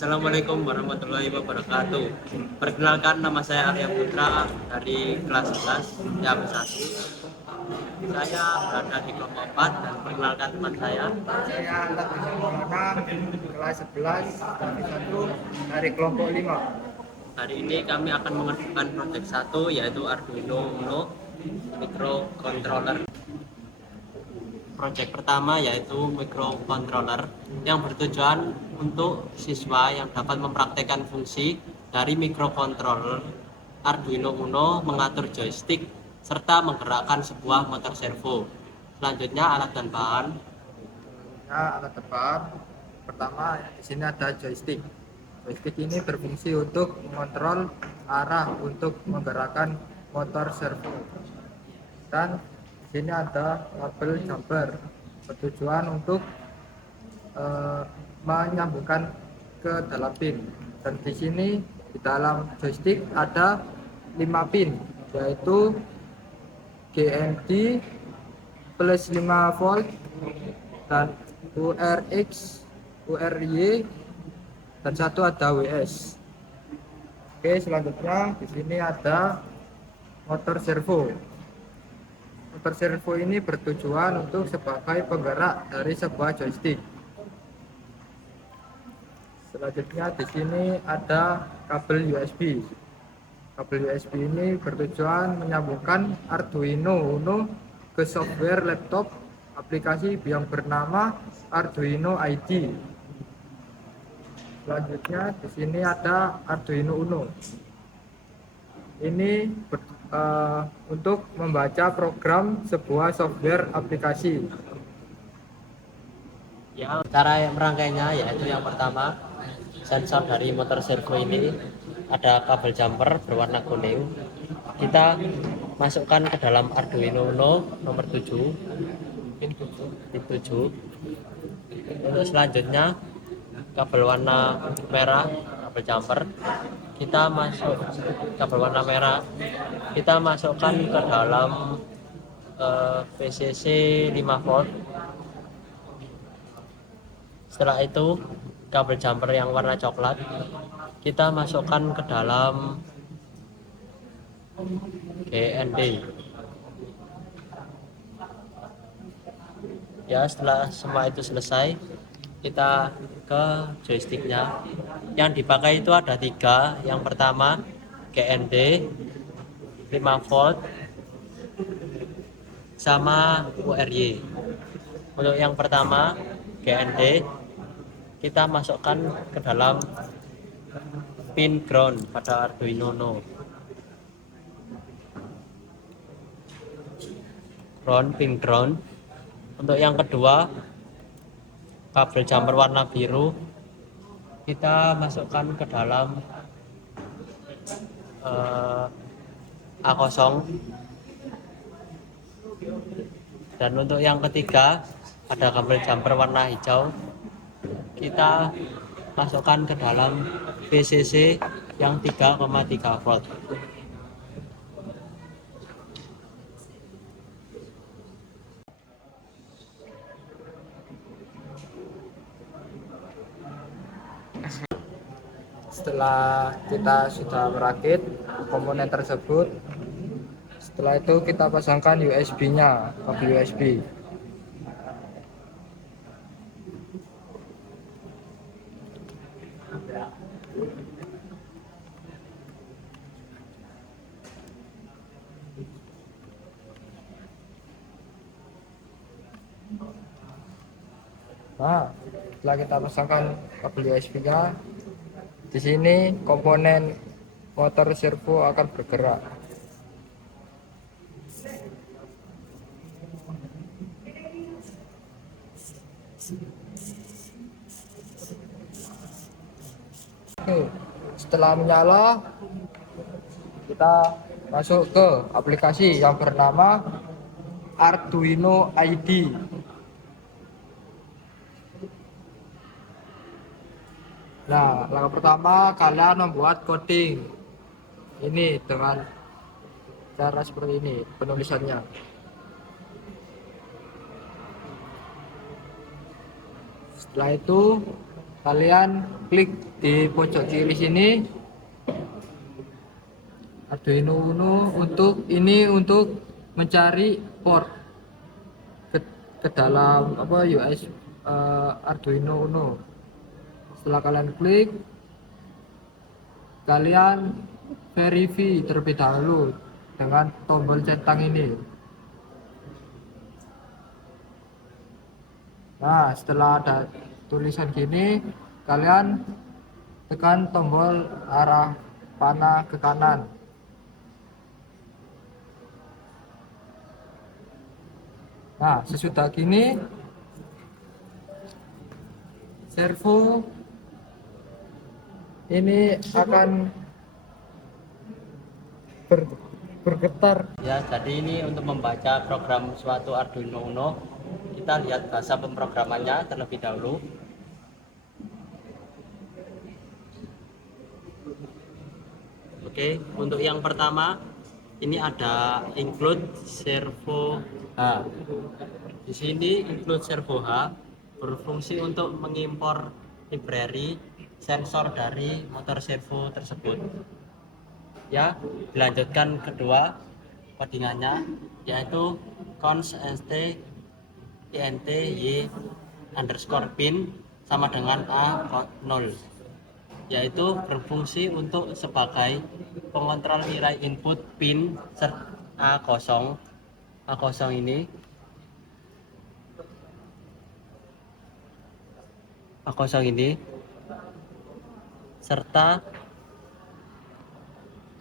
Assalamualaikum warahmatullahi wabarakatuh. Perkenalkan, nama saya Arya Putra dari kelas 11 YAP 1. Saya berada di kelompok 4 dan perkenalkan teman saya. Saya Alat Bisa Maulana, kelas 11, tapi 1 dari kelompok 5. Hari ini kami akan mengerjakan proyek 1, yaitu Arduino Uno microcontroller. Proyek pertama yaitu microcontroller yang bertujuan untuk siswa yang dapat mempraktekkan fungsi dari microcontroller Arduino Uno, mengatur joystick serta menggerakkan sebuah motor servo. Selanjutnya alat dan bahan. Alat tepat. Pertama, di sini ada joystick. Joystick ini berfungsi untuk mengontrol arah untuk menggerakkan motor servo. Dan di sini ada kabel jumper, bertujuan untuk menyambungkan ke dalam pin. Dan di sini di dalam joystick ada 5 pin, yaitu GND plus 5 volt dan URX, URY, dan satu ada WS. Oke, selanjutnya di sini ada motor servo. Motor servo ini bertujuan untuk sebagai penggerak dari sebuah joystick. Selanjutnya di sini ada kabel USB. Kabel USB ini bertujuan menyambungkan Arduino Uno ke software laptop aplikasi yang bernama Arduino ID. Selanjutnya di sini ada Arduino Uno. Ini untuk membaca program sebuah software aplikasi. Ya, cara merangkainya yaitu yang pertama, sensor dari motor servo ini ada kabel jumper berwarna kuning. Kita masukkan ke dalam Arduino Uno nomor 7, pin 7. Untuk selanjutnya kabel warna merah, kabel jumper, kita masukkan ke dalam VCC 5 volt. Setelah itu kabel jumper yang warna coklat kita masukkan ke dalam GND. Ya, setelah semua itu selesai, kita ke joysticknya. Yang dipakai itu ada 3. Yang pertama GND 5 volt sama URY. Untuk yang pertama GND, kita masukkan ke dalam pin ground pada Arduino Uno. Pin ground. Untuk yang kedua, kabel jumper warna biru kita masukkan ke dalam A0. Dan untuk yang ketiga, ada kabel jumper warna hijau, kita masukkan ke dalam VCC yang 3,3 volt. Setelah kita sudah merakit komponen tersebut, setelah itu kita pasangkan USB-nya, kabel USB. Nah, setelah kita pasangkan kabel USB-nya, di sini komponen motor servo akan bergerak. Oke, setelah menyala, kita masuk ke aplikasi yang bernama Arduino ID. Nah, langkah pertama kalian membuat coding ini dengan cara seperti ini penulisannya. Setelah itu kalian klik di pojok kiri sini Arduino Uno untuk mencari port ke, ke dalam Arduino Uno. Setelah kalian klik, kalian verify terlebih dahulu dengan tombol centang ini. Nah, setelah ada tulisan gini, kalian tekan tombol arah panah ke kanan. Nah, sesudah gini, servo ini akan bergetar. Ya, jadi ini untuk membaca program suatu Arduino Uno, kita lihat bahasa pemrogramannya terlebih dahulu. Oke, untuk yang pertama ini ada include servo H. Di sini include servo H berfungsi untuk mengimpor library sensor dari motor servo tersebut. Ya, dilanjutkan kedua codingannya yaitu const st int y underscore pin sama dengan a0, yaitu berfungsi untuk sebagai pengontrol nilai input pin A0. A0 ini A0 ini serta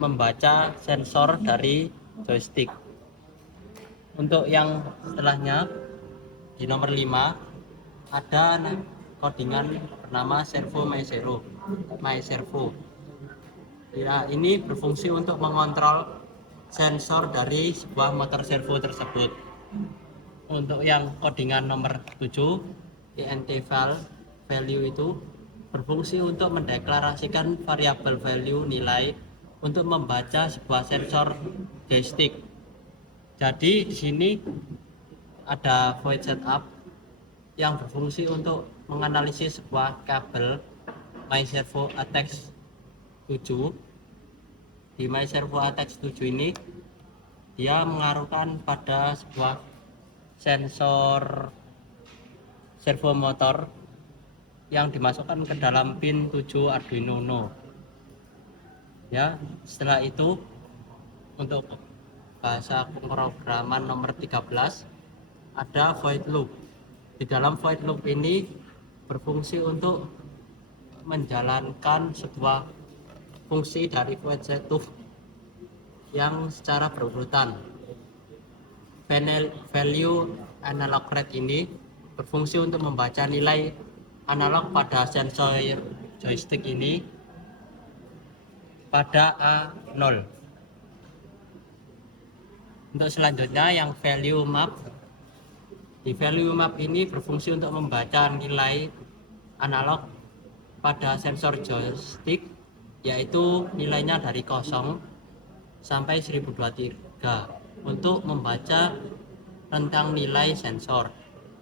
membaca sensor dari joystick. Untuk yang setelahnya di nomor 5 ada codingan bernama servo my servo. Ya, ini berfungsi untuk mengontrol sensor dari sebuah motor servo tersebut. Untuk yang codingan nomor 7 int value itu berfungsi untuk mendeklarasikan variabel value nilai untuk membaca sebuah sensor joystick. Jadi di sini ada void setup yang berfungsi untuk menganalisis sebuah kabel MyServo ATEX 7. Di MyServo ATEX 7 ini dia mengaruhkan pada sebuah sensor servo motor yang dimasukkan ke dalam pin 7 Arduino Uno. Ya, setelah itu untuk bahasa pemrograman nomor 13 ada void loop. Di dalam void loop ini berfungsi untuk menjalankan sebuah fungsi dari void setup yang secara berurutan. Value analog rate ini berfungsi untuk membaca nilai analog pada sensor joystick ini pada A0. Untuk selanjutnya yang value map. Di value map ini berfungsi untuk membaca nilai analog pada sensor joystick, yaitu nilainya dari 0 sampai 1023 untuk membaca rentang nilai sensor.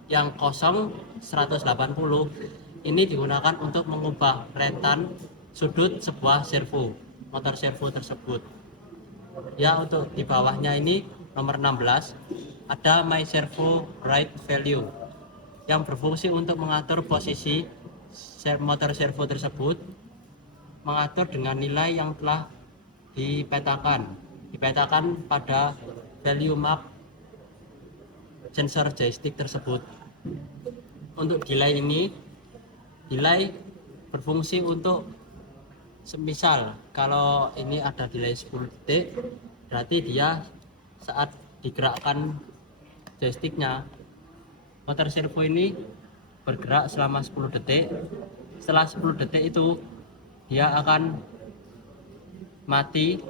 Yang 0 180 ini digunakan untuk mengubah rentan sudut sebuah motor servo tersebut. Ya, untuk di bawahnya ini nomor 16 ada my servo right value yang berfungsi untuk mengatur posisi motor servo tersebut, mengatur dengan nilai yang telah dipetakan pada value map sensor joystick tersebut. Untuk delay ini, delay berfungsi untuk semisal kalau ini ada delay 10 detik, berarti dia saat digerakkan joysticknya, motor servo ini bergerak selama 10 detik. Setelah 10 detik itu dia akan mati,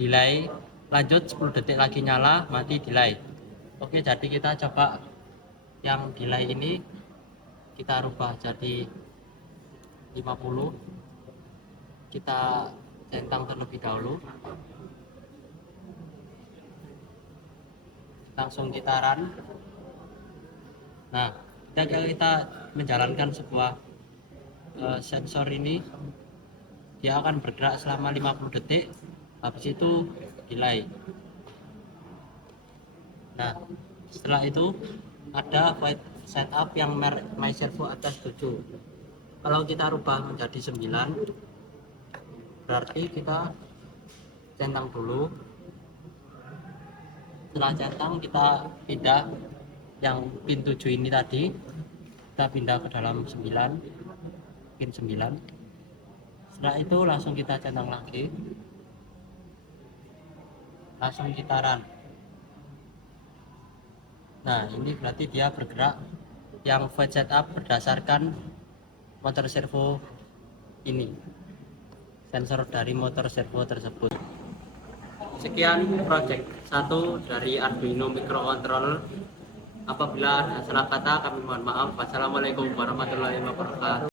delay, lanjut 10 detik lagi nyala, mati, delay. Oke, jadi kita coba yang delay ini kita rubah jadi 50. Kita centang terlebih dahulu, langsung kita run. Nah, kita menjalankan sebuah sensor ini dia akan bergerak selama 50 detik, habis itu delay. Nah, setelah itu ada void setup yang merek My Servo atas 7. Kalau kita rubah menjadi 9, berarti kita centang dulu. Setelah centang kita pindah yang pin 7 ini tadi, kita pindah ke dalam 9, pin 9. Setelah itu langsung kita centang lagi, langsung kita run. Nah, ini berarti dia bergerak yang void setup berdasarkan motor servo ini, sensor dari motor servo tersebut. Sekian project 1 dari Arduino Microcontroller. Apabila ada salah kata kami mohon maaf. Wassalamualaikum warahmatullahi wabarakatuh.